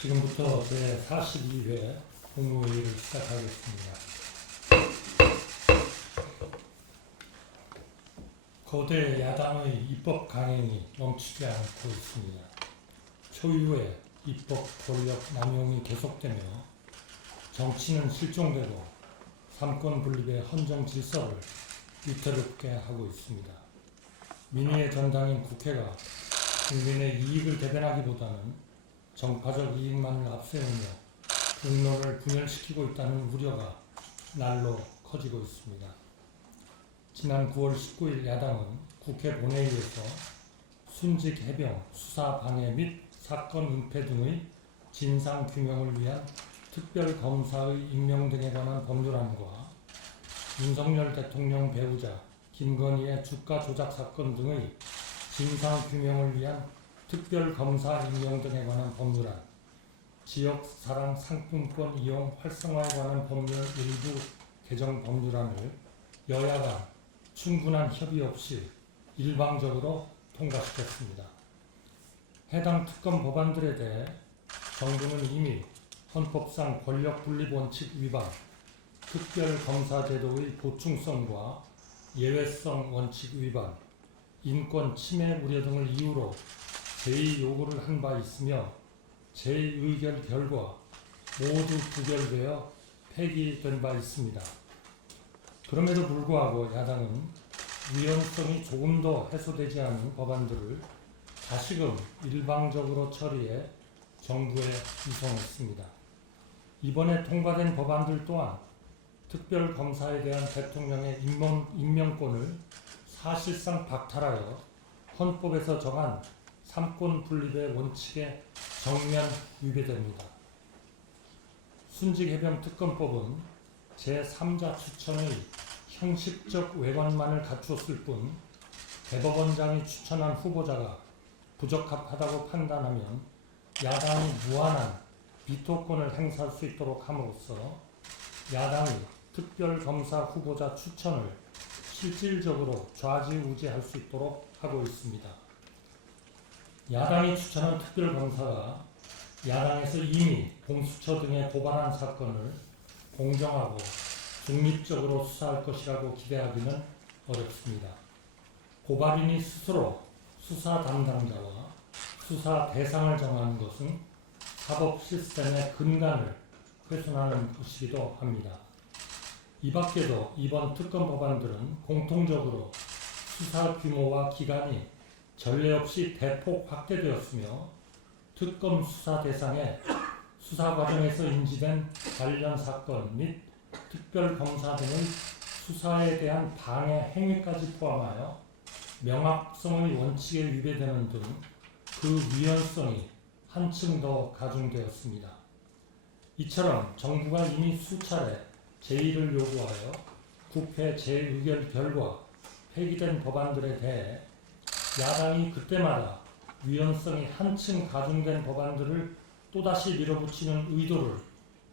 지금부터 제42회 국무회의를 시작하겠습니다. 거대 야당의 입법 강행이 멈추지 않고 있습니다. 초유의 입법 권력 남용이 계속되며 정치는 실종되고 삼권 분립의 헌정 질서를 위태롭게 하고 있습니다. 민의의 전당인 국회가 국민의 이익을 대변하기보다는 정파적 이익만을 앞세우며 국론을 분열시키고 있다는 우려가 날로 커지고 있습니다. 지난 9월 19일 야당은 국회 본회의에서 순직 해병 수사 방해 및 사건 은폐 등의 진상 규명을 위한 특별검사의 임명 등에 관한 법률안과 윤석열 대통령 배우자 김건희의 주가 조작 사건 등의 진상 규명을 위한 특별검사 임명 등에 관한 법률안, 지역사랑 상품권 이용 활성화에 관한 법률 일부 개정 법률안을 여야가 충분한 협의 없이 일방적으로 통과시켰습니다. 해당 특검 법안들에 대해 정부는 이미 헌법상 권력분립원칙 위반, 특별검사제도의 보충성과 예외성 원칙 위반, 인권 침해 우려 등을 이유로 제2요구를 한 바 있으며 제2의결 결과 모두 부결되어 폐기된 바 있습니다. 그럼에도 불구하고 야당은 위헌성이 조금 더 해소되지 않은 법안들을 다시금 일방적으로 처리해 정부에 이송했습니다. 이번에 통과된 법안들 또한 특별검사에 대한 대통령의 임명권을 사실상 박탈하여 헌법에서 정한 삼권 분립의 원칙에 정면 위배됩니다. 순직해병 특검법은 제3자 추천의 형식적 외관만을 갖추었을 뿐 대법원장이 추천한 후보자가 부적합하다고 판단하면 야당이 무한한 비토권을 행사할 수 있도록 함으로써 야당이 특별검사 후보자 추천을 실질적으로 좌지우지할 수 있도록 하고 있습니다. 야당이 추천한 특별검사가 야당에서 이미 공수처 등에 고발한 사건을 공정하고 중립적으로 수사할 것이라고 기대하기는 어렵습니다. 고발인이 스스로 수사 담당자와 수사 대상을 정하는 것은 사법 시스템의 근간을 훼손하는 것이기도 합니다. 이 밖에도 이번 특검 법안들은 공통적으로 수사 규모와 기간이 전례 없이 대폭 확대되었으며 특검 수사 대상에 수사 과정에서 인지된 관련 사건 및 특별검사 등의 수사에 대한 방해 행위까지 포함하여 명확성의 원칙에 위배되는 등 그 위헌성이 한층 더 가중되었습니다. 이처럼 정부가 이미 수차례 제1을 요구하여 국회 제2의결 결과 폐기된 법안들에 대해 야당이 그때마다 위헌성이 한층 가중된 법안들을 또다시 밀어붙이는 의도를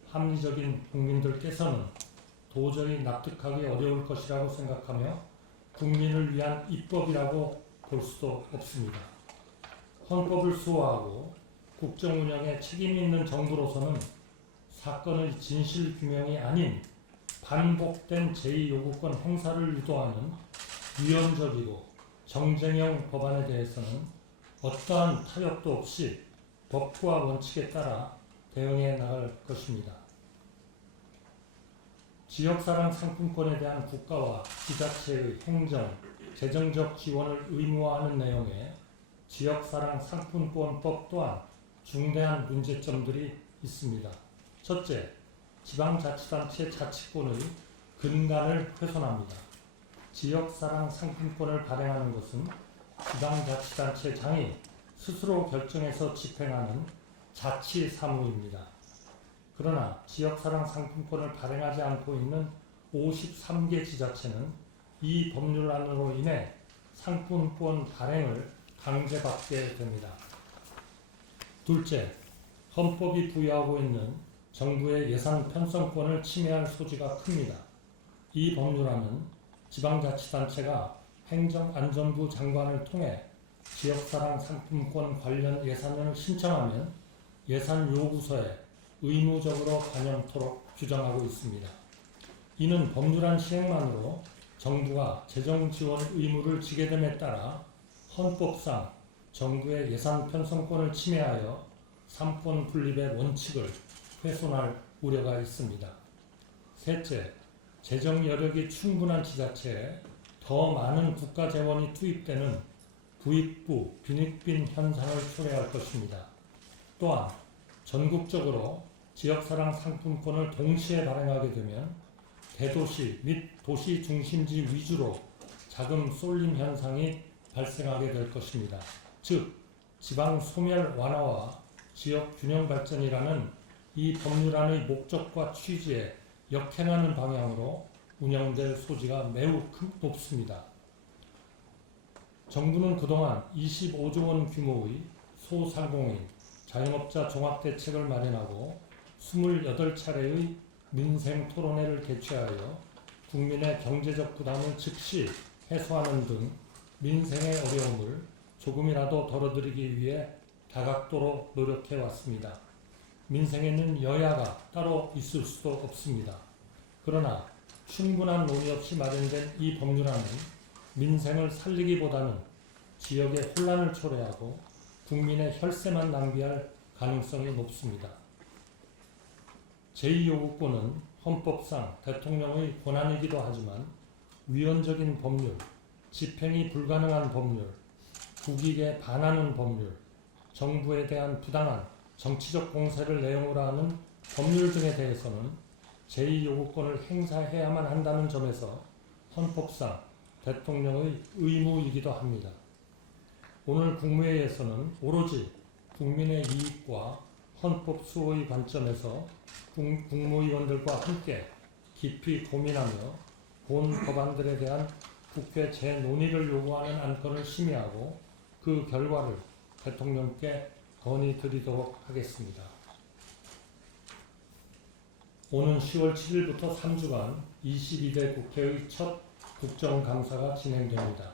합리적인 국민들께서는 도저히 납득하기 어려울 것이라고 생각하며 국민을 위한 입법이라고 볼 수도 없습니다. 헌법을 수호하고 국정 운영에 책임이 있는 정부로서는 사건의 진실 규명이 아닌 반복된 제2요구권 행사를 유도하는 위헌적이고 정쟁형 법안에 대해서는 어떠한 타협도 없이 법과 원칙에 따라 대응해 나갈 것입니다. 지역사랑 상품권에 대한 국가와 지자체의 행정, 재정적 지원을 의무화하는 내용의 지역사랑 상품권법 또한 중대한 문제점들이 있습니다. 첫째, 지방자치단체 자치권의 근간을 훼손합니다. 지역사랑 상품권을 발행하는 것은 지방자치단체장이 스스로 결정해서 집행하는 자치사무입니다. 그러나 지역사랑 상품권을 발행하지 않고 있는 53개 지자체는 이 법률안으로 인해 상품권 발행을 강제받게 됩니다. 둘째, 헌법이 부여하고 있는 정부의 예산 편성권을 침해할 소지가 큽니다. 이 법률안은 지방자치단체가 행정안전부 장관을 통해 지역사랑 상품권 관련 예산을 신청하면 예산 요구서에 의무적으로 반영토록 규정하고 있습니다. 이는 법률안 시행만으로 정부가 재정 지원 의무를 지게 됨에 따라 헌법상 정부의 예산 편성권을 침해하여 삼권 분립의 원칙을 훼손할 우려가 있습니다. 셋째, 재정 여력이 충분한 지자체에 더 많은 국가 재원이 투입되는 부익부, 빈익빈 현상을 초래할 것입니다. 또한 전국적으로 지역사랑 상품권을 동시에 발행하게 되면 대도시 및 도시 중심지 위주로 자금 쏠림 현상이 발생하게 될 것입니다. 즉, 지방 소멸 완화와 지역 균형 발전이라는 이 법률안의 목적과 취지에 역행하는 방향으로 운영될 소지가 매우 높습니다. 정부는 그동안 25조 원 규모의 소상공인, 자영업자 종합대책을 마련하고 28차례의 민생 토론회를 개최하여 국민의 경제적 부담을 즉시 해소하는 등 민생의 어려움을 조금이라도 덜어드리기 위해 다각도로 노력해 왔습니다. 민생에는 여야가 따로 있을 수도 없습니다. 그러나 충분한 논의 없이 마련된 이 법률안은 민생을 살리기보다는 지역의 혼란을 초래하고 국민의 혈세만 낭비할 가능성이 높습니다. 제2요구권은 헌법상 대통령의 권한이기도 하지만 위헌적인 법률, 집행이 불가능한 법률, 국익에 반하는 법률, 정부에 대한 부당한 정치적 공세를 내용으로 하는 법률 등에 대해서는 제2요구권을 행사해야만 한다는 점에서 헌법상 대통령의 의무이기도 합니다. 오늘 국무회의에서는 오로지 국민의 이익과 헌법 수호의 관점에서 국무위원들과 함께 깊이 고민하며 본 법안들에 대한 국회 재논의를 요구하는 안건을 심의하고 그 결과를 대통령께 건의드리도록 하겠습니다. 오는 10월 7일부터 3주간 22대 국회의 첫 국정감사가 진행됩니다.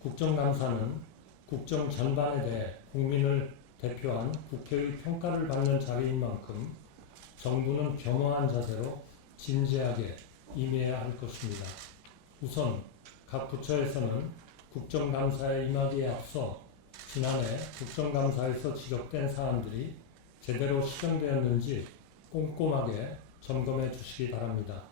국정감사는 국정 전반에 대해 국민을 대표한 국회의 평가를 받는 자리인 만큼 정부는 겸허한 자세로 진지하게 임해야 할 것입니다. 우선 각 부처에서는 국정감사에 임하기에 앞서 지난해 국정감사에서 지적된 사안들이 제대로 실행되었는지 꼼꼼하게 점검해 주시기 바랍니다.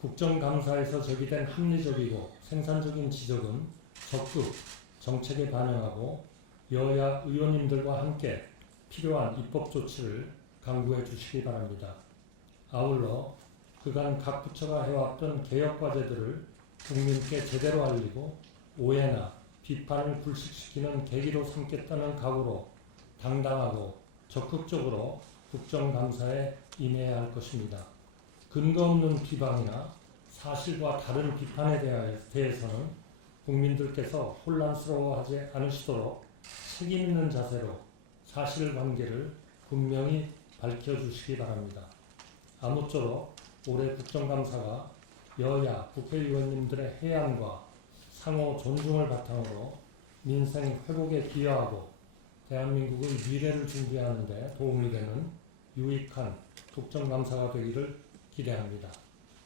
국정감사에서 제기된 합리적이고 생산적인 지적은 적극 정책에 반영하고 여야 의원님들과 함께 필요한 입법 조치를 강구해 주시기 바랍니다. 아울러 그간 각 부처가 해왔던 개혁 과제들을 국민께 제대로 알리고 오해나 비판을 불식시키는 계기로 삼겠다는 각오로 당당하고 적극적으로 국정감사에 임해야 할 것입니다. 근거 없는 비방이나 사실과 다른 비판에 대해서는 국민들께서 혼란스러워하지 않으시도록 책임 있는 자세로 사실관계를 분명히 밝혀주시기 바랍니다. 아무쪼록 올해 국정감사가 여야 국회의원님들의 해안과 상호 존중을 바탕으로 민생 회복에 기여하고 대한민국의 미래를 준비하는 데 도움이 되는 유익한 국정감사가 되기를 기대합니다.